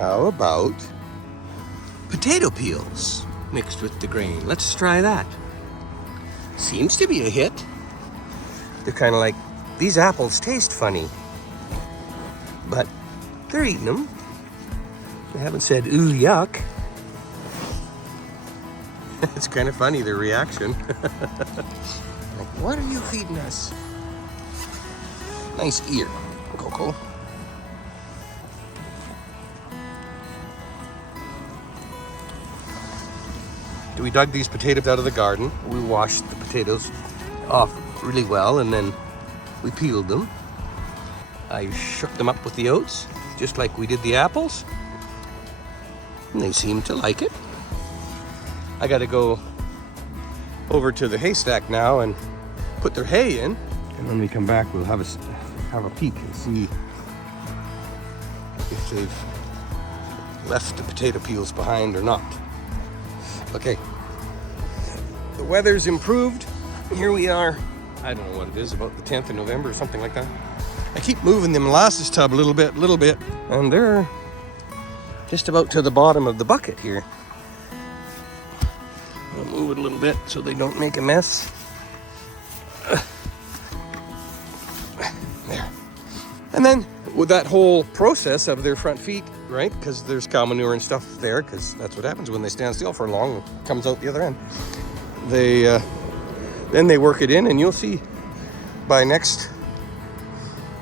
How about potato peels mixed with the grain? Let's try that. Seems to be a hit. They're kind of like, these apples taste funny, but they're eating them. They haven't said, ooh, yuck. It's kind of funny, their reaction. Like, what are you feeding us? Nice ear, Coco. We dug these potatoes out of the garden. We washed the potatoes off really well, and then we peeled them. I shook them up with the oats, just like we did the apples. And they seem to like it. I gotta go over to the haystack now and put their hay in. And when we come back, we'll have a peek and see if they've left the potato peels behind or not. Okay, the weather's improved. Here we are. I don't know what it is, about the 10th of November or something like that. I keep moving the molasses tub a little bit, and they're just about to the bottom of the bucket here. I'll move it a little bit so they don't make a mess. There. And then with that whole process of their front feet, right? Because there's cow manure and stuff there, because that's what happens when they stand still for long. It comes out the other end. Then they work it in, and you'll see by next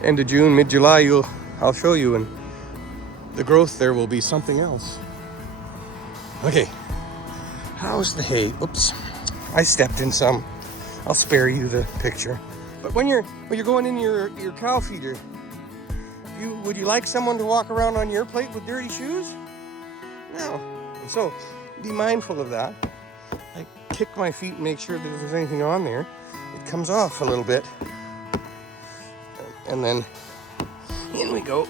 end of June, mid-July, I'll show you, and the growth there will be something else. Okay, how's the hay? Oops, I stepped in some. I'll spare you the picture. But when you're going in your cow feeder, would you like someone to walk around on your plate with dirty shoes? No. And so be mindful of that. I kick my feet and make sure that if there's anything on there, it comes off a little bit. And then in we go.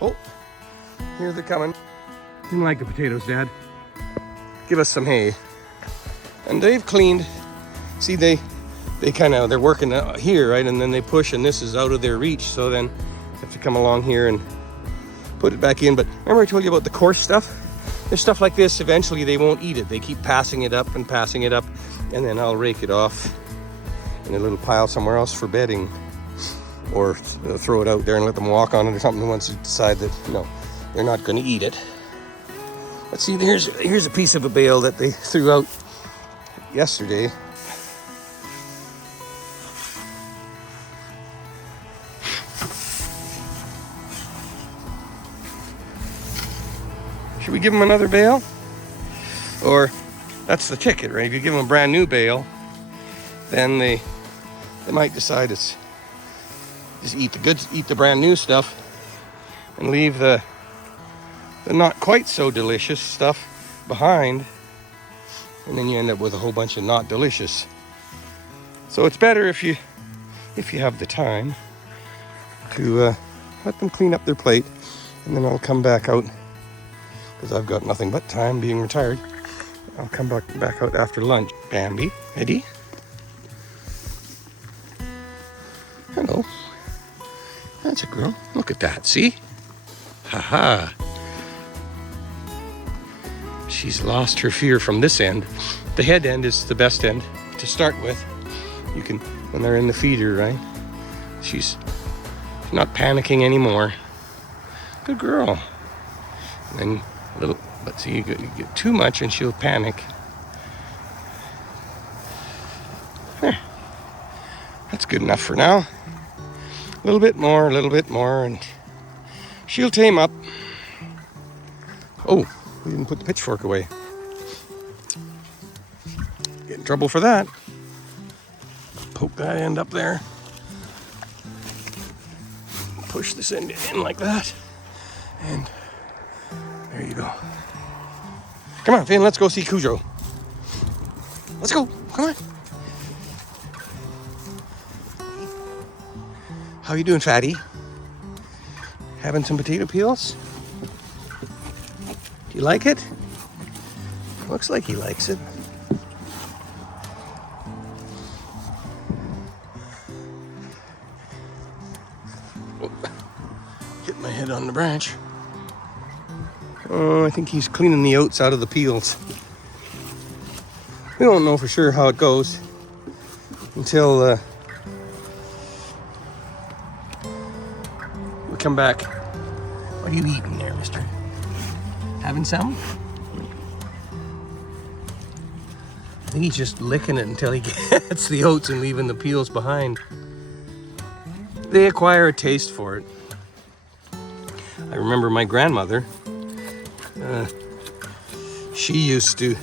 Oh, here they're coming. Didn't like the potatoes, Dad. Give us some hay. And they've cleaned. See, they're working here, right? And then they push, and this is out of their reach. So then you have to come along here and put it back in. But remember I told you about the coarse stuff? There's stuff like this, eventually they won't eat it. They keep passing it up, and then I'll rake it off in a little pile somewhere else for bedding. Or throw it out there and let them walk on it or something once you decide that, no, they're not going to eat it. But see, here's a piece of a bale that they threw out yesterday. Should we give them another bale? Or that's the ticket, right? If you give them a brand new bale, then they might decide it's just eat the brand new stuff and leave the not quite so delicious stuff behind, and then you end up with a whole bunch of not delicious. So it's better if you have the time to let them clean up their plate, and then I'll come back out, because I've got nothing but time being retired. I'll come back out after lunch. Bambi, Eddie. Hello. That's a girl. Look at that, see? Ha-ha. She's lost her fear from this end. The head end is the best end to start with. You can, when they're in the feeder, right? She's not panicking anymore. Good girl. And then a little, but see, you get too much and she'll panic. There. That's good enough for now. A little bit more, and she'll tame up. Oh, we didn't put the pitchfork away. Get in trouble for that. Poke that end up there. Push this end in like that. And there you go. Come on, Finn, let's go see Cujo. Let's go, come on. How you doing, fatty? Having some potato peels? Do you like it? Looks like he likes it. Oh. Get my head on the branch. Oh, I think he's cleaning the oats out of the peels. We don't know for sure how it goes until we come back. What are you eating there, mister? Having some? I think he's just licking it until he gets the oats and leaving the peels behind. They acquire a taste for it. I remember my grandmother, she used to,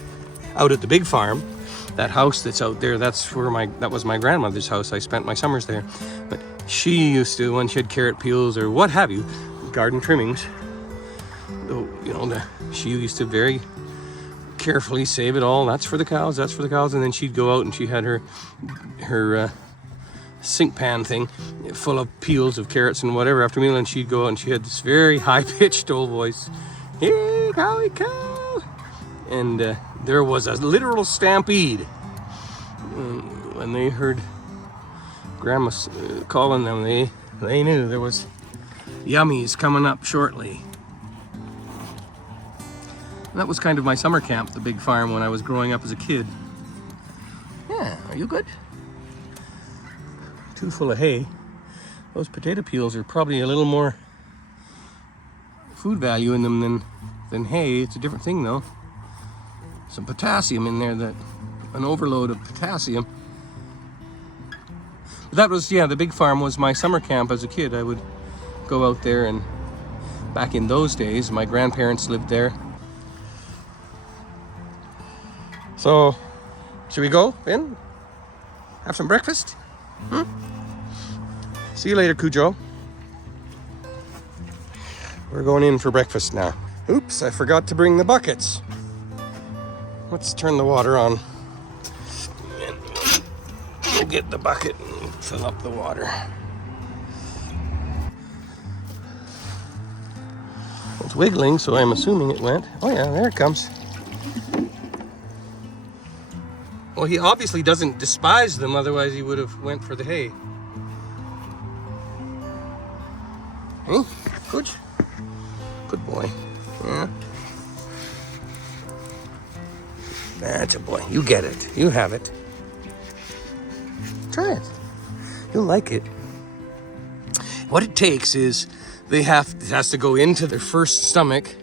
out at the big farm, that house that's out there, that was my grandmother's house. I spent my summers there. But she used to, when she had carrot peels or what have you, garden trimmings, she used to very carefully save it all. That's for the cows, that's for the cows. And then she'd go out and she had her sink pan thing full of peels of carrots and whatever after meal, and she'd go out and she had this very high-pitched old voice, "Hey, cowy cow!" And there was a literal stampede when they heard Grandma calling them. They knew there was yummies coming up shortly. And that was kind of my summer camp, the big farm, when I was growing up as a kid. Yeah, are you good? Too full of hay. Those potato peels are probably a little more food value in them than hay. It's a different thing though. Some potassium in there, an overload of potassium. But that was, the big farm was my summer camp as a kid. I would go out there, and back in those days, my grandparents lived there. So, should we go in? Have some breakfast? See you later, Cujo. We're going in for breakfast now. Oops, I forgot to bring the buckets. Let's turn the water on. We'll get the bucket and fill up the water. It's wiggling, so I'm assuming it went. Oh yeah, there it comes. Well, he obviously doesn't despise them, otherwise he would have went for the hay. Hey, good. Good boy. Yeah. That's a boy. You get it. You have it. Try it. You'll like it. What it takes is it has to go into their first stomach,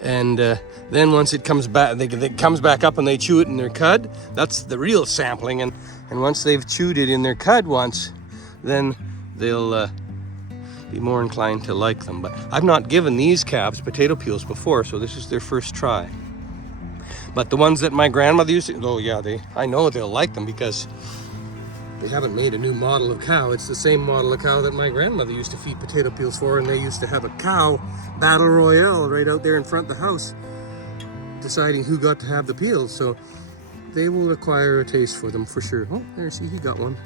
and then once it comes back, it comes back up and they chew it in their cud. That's the real sampling, and once they've chewed it in their cud once, then they'll be more inclined to like them. But I've not given these calves potato peels before, so this is their first try. But the ones that my grandmother used to, I know they'll like them because they haven't made a new model of cow. It's the same model of cow that my grandmother used to feed potato peels for, and they used to have a cow battle royale right out there in front of the house, deciding who got to have the peels. So they will acquire a taste for them for sure. Oh, there, see, he got one.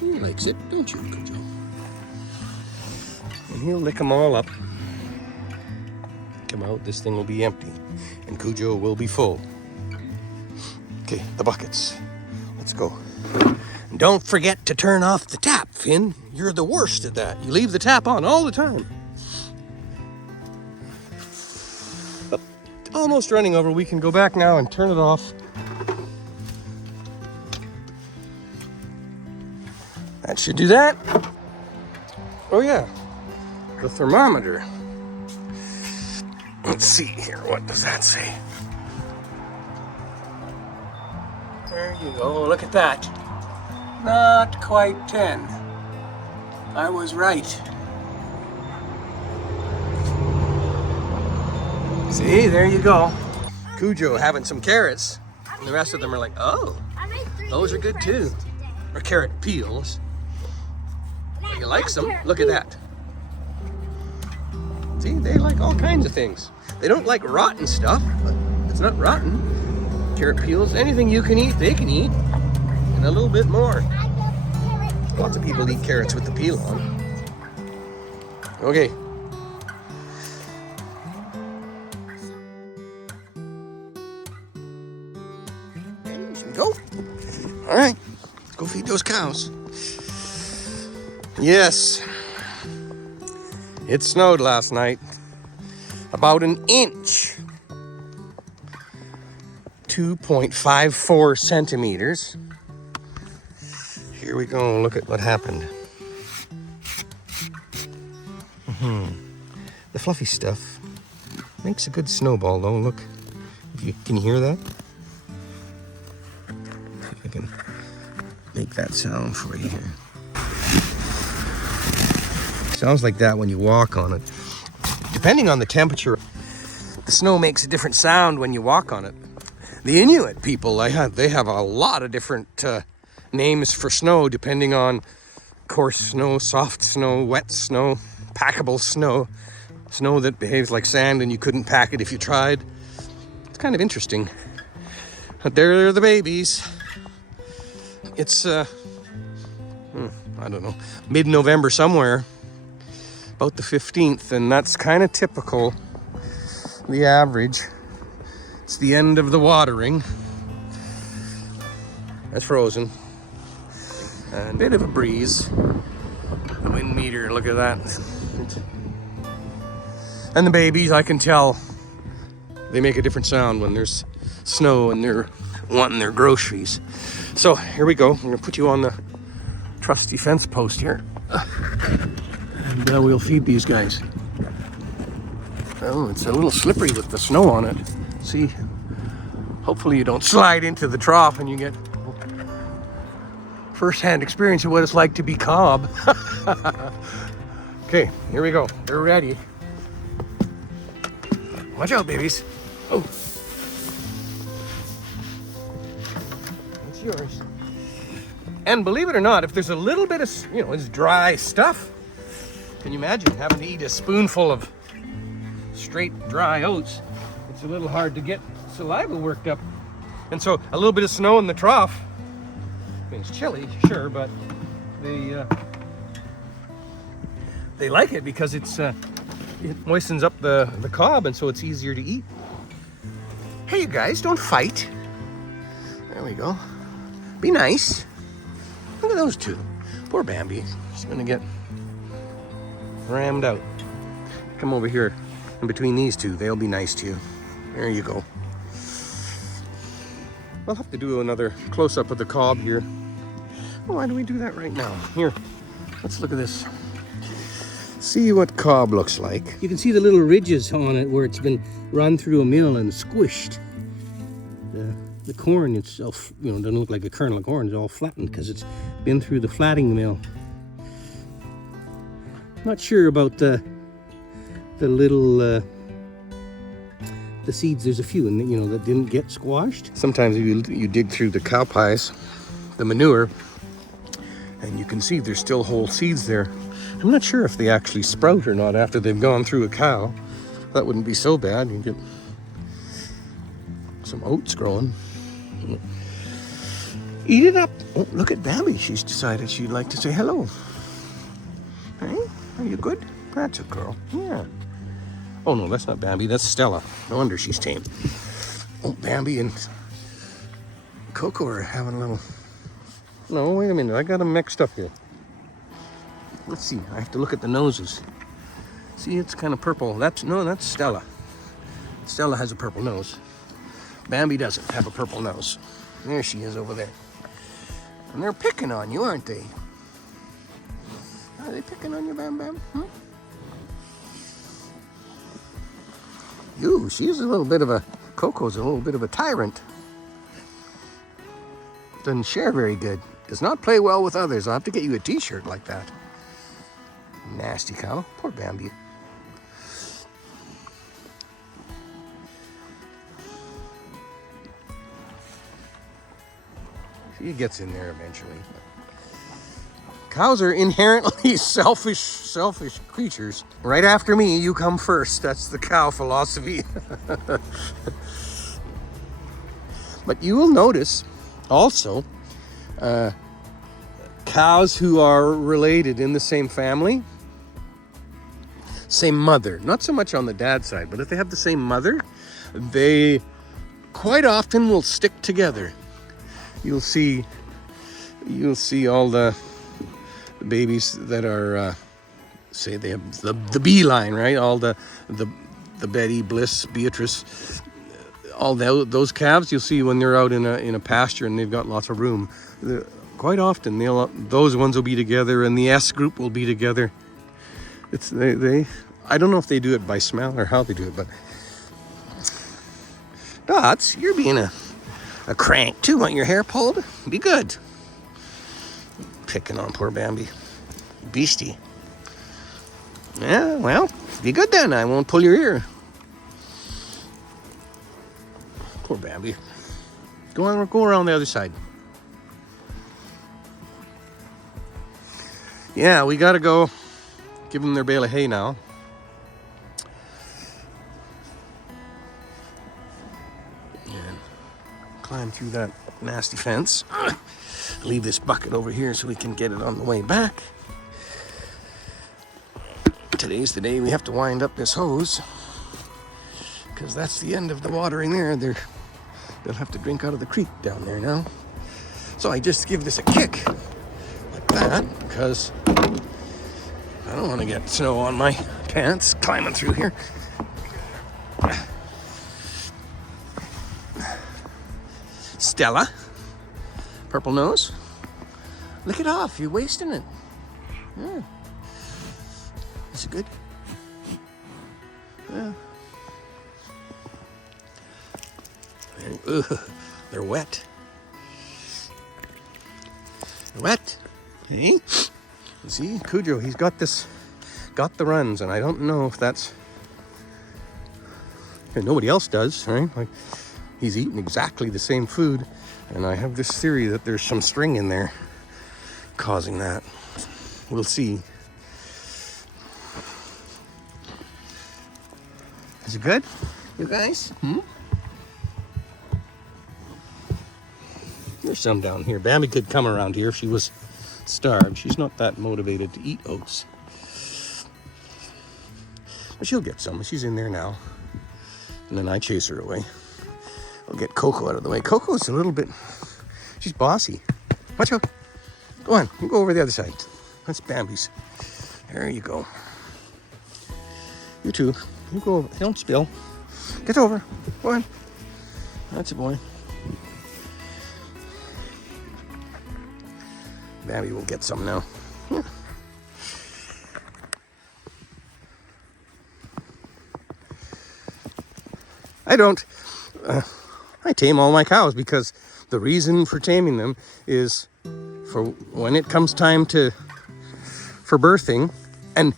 He likes it, don't you, Cujo? And he'll lick them all up. Come out, this thing will be empty, and Cujo will be full. Okay, the buckets. Let's go. And don't forget to turn off the tap, Finn. You're the worst at that. You leave the tap on all the time. Oh, almost running over. We can go back now and turn it off. That should do that. Oh yeah, the thermometer. Let's see here, what does that say? There you go, look at that. Not quite 10. I was right. See, there you go. Cujo having some carrots, and the rest of them are like, oh, those are good too. Or carrot peels. He likes them, look at that. See, they like all kinds of things. They don't like rotten stuff, but it's not rotten. Carrot peels, anything you can eat, they can eat. And a little bit more. Lots of people eat carrots with the peel on. Okay. Should we go? All right, let's go feed those cows. Yes. It snowed last night. About an inch. 2.54 centimeters. Here we go. Look at what happened. The fluffy stuff makes a good snowball, though. Look, can you hear that? See if I can make that sound for you here. Sounds like that when you walk on it. Depending on the temperature, the snow makes a different sound when you walk on it. The Inuit people, they have a lot of different names for snow, depending on coarse snow, soft snow, wet snow, packable snow, snow that behaves like sand and you couldn't pack it if you tried. It's kind of interesting. But there are the babies. It's, I don't know, mid-November somewhere, about the 15th, and that's kind of typical, the average. It's the end of the watering. It's frozen. And a bit of a breeze. The wind meter, look at that. And the babies, I can tell, they make a different sound when there's snow and they're wanting their groceries. So here we go. I'm gonna put you on the trusty fence post here. And we'll feed these guys. Oh, it's a little slippery with the snow on it. See, hopefully you don't slide into the trough and you get first-hand experience of what it's like to be cob. Okay, here we go. They're ready. Watch out, babies. Oh. It's yours. And believe it or not, if there's a little bit of, it's dry stuff, can you imagine having to eat a spoonful of straight dry oats? It's a little hard to get saliva worked up. And so a little bit of snow in the trough, I mean, it's chilly, sure, but they like it because it moistens up the cob, and so it's easier to eat. Hey, you guys, don't fight. There we go. Be nice. Look at those two. Poor Bambi. She's gonna get rammed out. Come over here. In between these two, they'll be nice to you. There you go. I'll have to do another close-up of the cob here. Why do we do that right now? Here, let's look at this. See what cob looks like. You can see the little ridges on it where it's been run through a mill and squished. The corn itself, doesn't look like a kernel of corn. It's all flattened because it's been through the flatting mill. Not sure about the little the seeds. There's a few that didn't get squashed. Sometimes you dig through the cow pies, the manure, and you can see there's still whole seeds there. I'm not sure if they actually sprout or not after they've gone through a cow. That wouldn't be so bad. You get some oats growing. Eat it up. Oh, look at Bambi. She's decided she'd like to say hello. Hey, are you good? That's a girl. Yeah. Oh no, that's not Bambi. That's Stella. No wonder she's tame. Oh, Bambi and Coco are having a little... No, wait a minute. I got them mixed up here. Let's see. I have to look at the noses. See, it's kind of purple. That's Stella. Stella has a purple nose. Bambi doesn't have a purple nose. There she is over there. And they're picking on you, aren't they? Are they picking on you, Bam Bam? Ooh, she's a little bit of a... Coco's a little bit of a tyrant. Doesn't share very good. Does not play well with others. I'll have to get you a t-shirt like that. Nasty cow. Poor Bambi. She gets in there eventually. Cows are inherently selfish creatures. Right after me, you come first. That's the cow philosophy. But you will notice also cows who are related in the same family, same mother, not so much on the dad's side, but if they have the same mother, they quite often will stick together. You'll see all the babies that are say they have the bee line, right? All the Betty, Bliss, Beatrice, all those calves you'll see when they're out in a pasture and they've got lots of room. Quite often those ones will be together and the S group will be together. It's they I don't know if they do it by smell or how they do it, but Dots, you're being a crank too. Want your hair pulled? Be good. Picking on poor Bambi. Beastie. Yeah, well, be good then. I won't pull your ear. Poor Bambi. Go around the other side. Yeah, we gotta go give them their bale of hay now. And climb through that nasty fence. Leave this bucket over here so we can get it on the way back. Today's the day we have to wind up this hose, because that's the end of the watering there. They'll have to drink out of the creek down there now. So I just give this a kick like that, because I don't want to get snow on my pants climbing through here. Stella, purple nose, lick it off, you're wasting it. Yeah. Is it good? Yeah. Ugh, they're wet. They're wet. Hey? See, Cujo, he's got the runs, and I don't know if that's... And nobody else does, right? Like, he's eating exactly the same food, and I have this theory that there's some string in there causing that. We'll see. Is it good, you guys? There's some down here. Bambi could come around here if she was starved. She's not that motivated to eat oats. But she'll get some. She's in there now. And then I chase her away. I'll get Coco out of the way. Coco's a little bit... She's bossy. Watch out. Go on. You go over the other side. That's Bambi's. There you go. You too. You go over. Don't spill. Get over. Go on. That's a boy. Bambi will get some now. Yeah. I tame all my cows because the reason for taming them is for when it comes time for birthing, and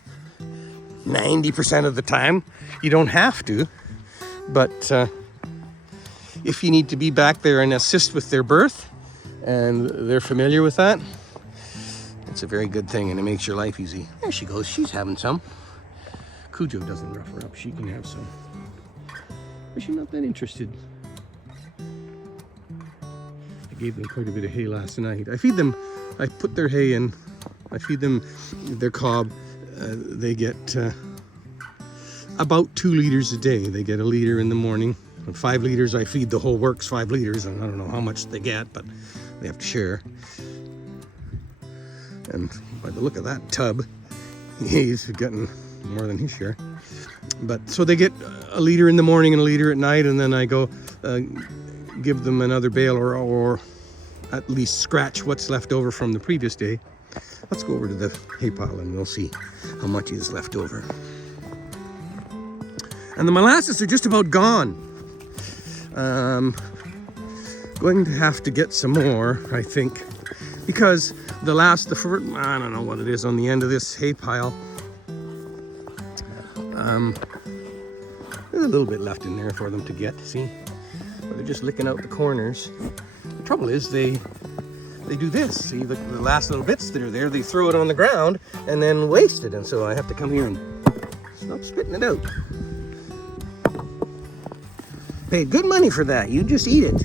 90% of the time you don't have to, but if you need to be back there and assist with their birth and they're familiar with that, it's a very good thing, and it makes your life easy. There she goes. She's having some. Cujo doesn't rough her up. She can have some. But she's not that interested. I gave them quite a bit of hay last night. I put their hay in. I feed them their cob. They get about 2 liters a day. They get 1 liter in the morning. 5 liters, I feed the whole works 5 liters, and I don't know how much they get, but they have to share. And by the look of that tub, he's getting more than his share. But so they get 1 liter in the morning and 1 liter at night, and then I go give them another bale, or at least scratch what's left over from the previous day. Let's go over to the hay pile and we'll see how much is left over. And the molasses are just about gone. Going to have to get some more, I think, because the first, I don't know what it is on the end of this hay pile. There's a little bit left in there for them to get, see? But they're just licking out the corners. The trouble is they do this. See, the last little bits that are there, they throw it on the ground and then waste it. And so I have to come here and stop spitting it out. Paid good money for that. You just eat it.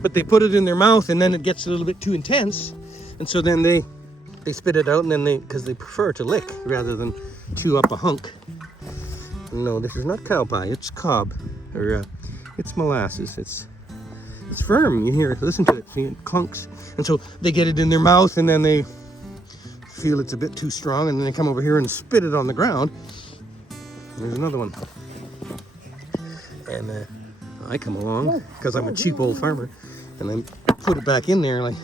But they put it in their mouth and then it gets a little bit too intense. And so then they spit it out, and then because they prefer to lick rather than chew up a hunk. No, this is not cow pie. It's cob, or it's molasses. It's firm. You hear it. Listen to it. See, it clunks. And so they get it in their mouth, and then they feel it's a bit too strong, and then they come over here and spit it on the ground. There's another one. And I come along, because I'm a cheap old farmer, and then put it back in there like,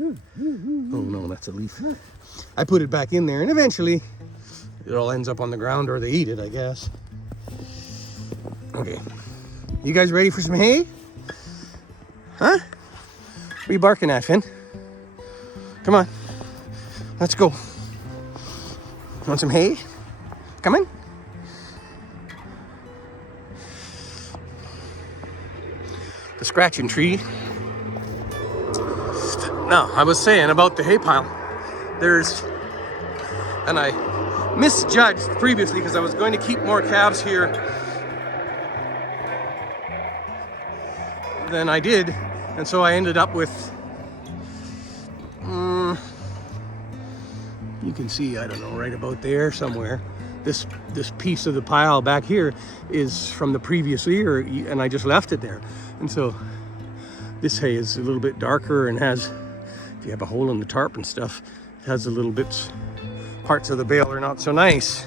oh no, that's a leaf. I put it back in there, and eventually it all ends up on the ground, or they eat it, I guess. Okay, you guys ready for some hay? Huh? What are you barking at, Finn? Come on, let's go. Want some hay? Come in. The scratching tree. Now, I was saying about the hay pile. And I misjudged previously because I was going to keep more calves here than I did. And so I ended up with, you can see, I don't know, right about there somewhere. This piece of the pile back here is from the previous year, and I just left it there. And so this hay is a little bit darker and has, if you have a hole in the tarp and stuff, it has a little bit, parts of the bale are not so nice.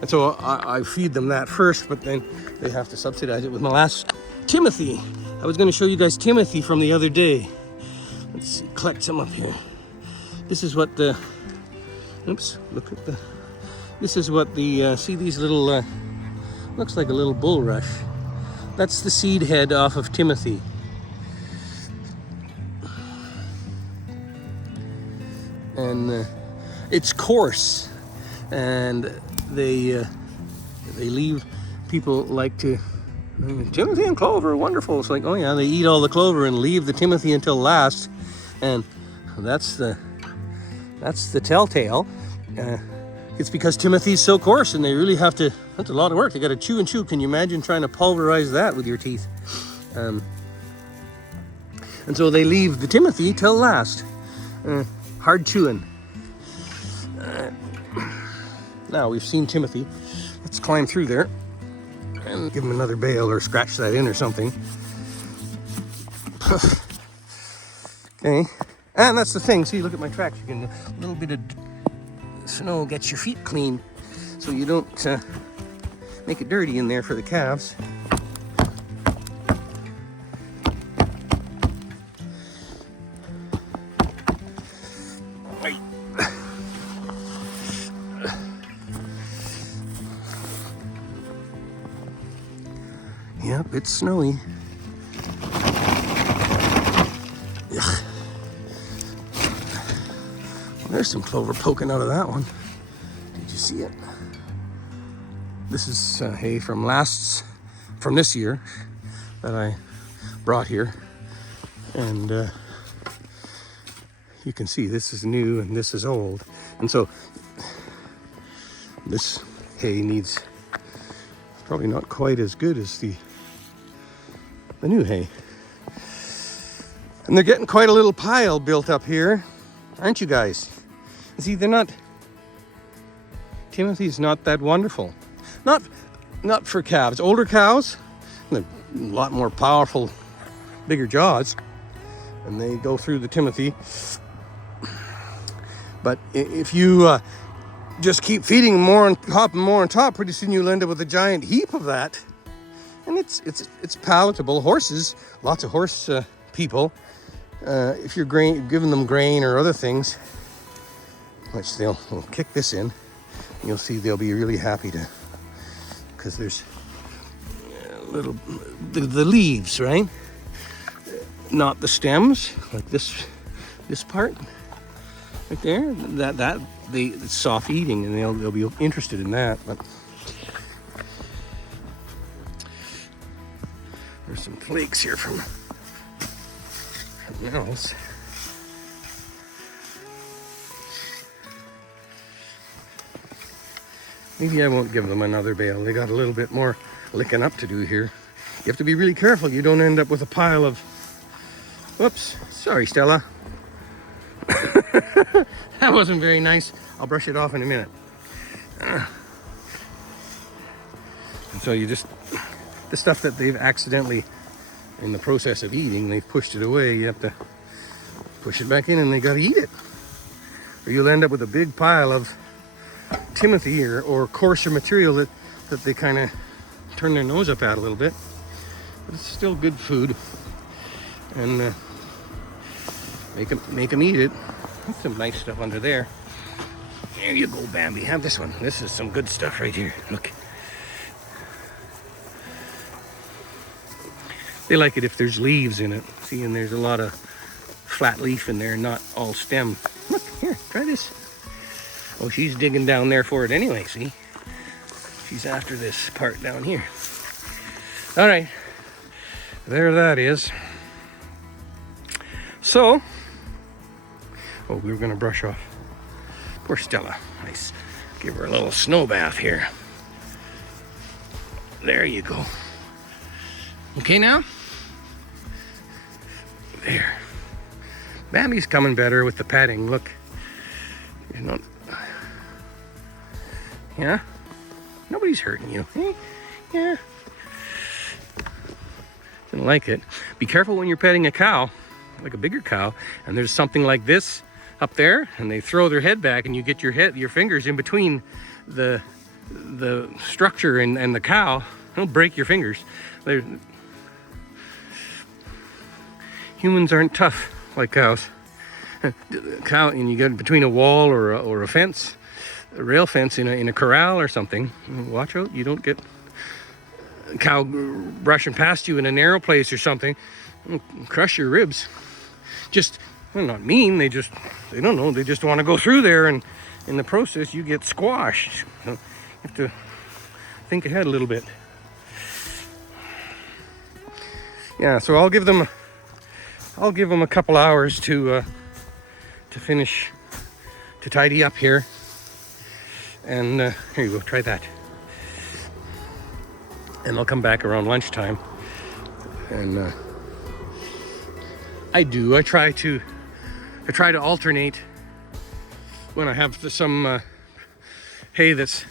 And so I feed them that first, but then they have to subsidize it with molasses. Timothy. I was going to show you guys Timothy from the other day. Let's see, collect some up here. This is what the, oops, look at the, this is what the, see these little, looks like a little bulrush. That's the seed head off of Timothy. And it's coarse, and they leave, people like to, Timothy and clover, wonderful. It's like, oh yeah, they eat all the clover and leave the Timothy until last, and that's the telltale. It's because Timothy's so coarse, and they really have to, that's a lot of work. They got to chew and chew. Can you imagine trying to pulverize that with your teeth? And so they leave the Timothy till last. Hard chewing. Now we've seen Timothy. Let's climb through there and give him another bale or scratch that in or something. Okay. And that's the thing. See, look at my tracks. You can, a little bit of snow gets your feet clean, so you don't make it dirty in there for the calves. Yep, it's snowy. Ugh. There's some clover poking out of that one. Did you see it? This is hay from this year that I brought here. And you can see this is new and this is old. And so this hay needs, probably not quite as good as the new hay. And they're getting quite a little pile built up here, aren't you guys? See, they're not, Timothy's not that wonderful. Not for calves. Older cows, they're a lot more powerful, bigger jaws, and they go through the Timothy. But if you just keep feeding them more on top, pretty soon you'll end up with a giant heap of that. And it's palatable. Horses, lots of horse people, if you're giving them grain or other things, which they'll kick this in, you'll see they'll be really happy to, because there's little, the leaves, right? Not the stems, like this part right there. It's soft eating, and they'll be interested in that. But there's some flakes here from else. Maybe I won't give them another bale. They got a little bit more licking up to do here. You have to be really careful you don't end up with a pile of, whoops, sorry Stella. That wasn't very nice. I'll brush it off in a minute. And so you just, the stuff that they've accidentally, in the process of eating, they've pushed it away. You have to push it back in and they gotta eat it. Or you'll end up with a big pile of timothy or coarser material that they kind of turn their nose up at a little bit. But it's still good food. And make them eat it. That's some nice stuff under there. There you go, Bambi. Have this one. This is some good stuff right here. Look. They like it if there's leaves in it. See, and there's a lot of flat leaf in there, not all stem. Look, here, try this. Oh, she's digging down there for it anyway, see? She's after this part down here. All right, there that is. So, oh, we were gonna brush off. Poor Stella. Nice. Give her a little snow bath here. There you go. Okay now? There. Bambi's coming better with the petting. Look. You're not... Yeah? Nobody's hurting you. Eh? Yeah. Didn't like it. Be careful when you're petting a cow, like a bigger cow, and there's something like this up there, and they throw their head back, and you get your fingers in between the structure and the cow. It'll break your fingers. Humans aren't tough like cows. Cow, and you get between a wall or a fence, a rail fence in a corral or something. Watch out, you don't get a cow brushing past you in a narrow place or something. It'll crush your ribs. Just, well, not mean. They don't know. They just want to go through there, and in the process, you get squashed. So you have to think ahead a little bit. Yeah, so I'll give them a couple hours to finish, to tidy up here. And here you go, try that. And I'll come back around lunchtime. And I try to alternate when I have some hay that's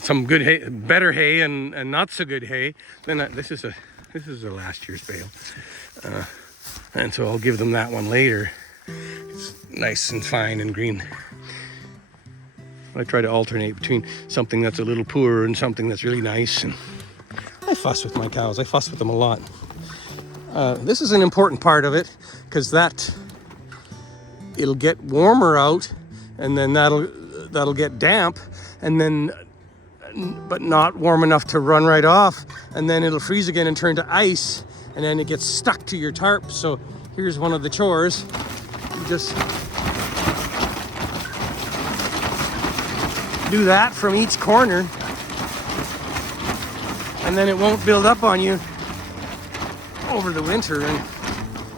some good hay, better hay, and not so good hay. Then this is a last year's bale. And so I'll give them that one later. It's nice and fine and green. I try to alternate between something that's a little poorer and something that's really nice. And I fuss with my cows. I fuss with them a lot. This is an important part of it, because it'll get warmer out, and then that'll get damp, and then but not warm enough to run right off, and then it'll freeze again and turn to ice, and then it gets stuck to your tarp. So here's one of the chores. You just do that from each corner, and then it won't build up on you over the winter, and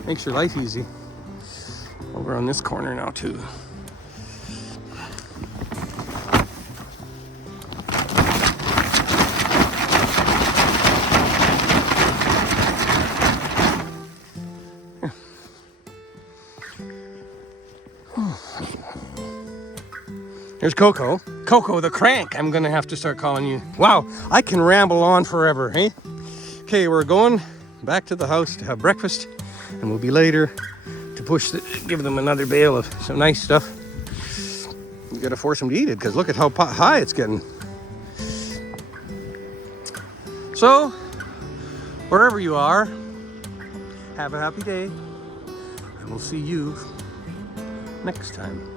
makes your life easy. Over on this corner now too. There's Coco. Coco the crank, I'm gonna have to start calling you. Wow, I can ramble on forever, hey? Okay, we're going back to the house to have breakfast, and we'll be later to give them another bale of some nice stuff. You gotta force them to eat it, because look at how high it's getting. So, wherever you are, have a happy day, and we'll see you next time.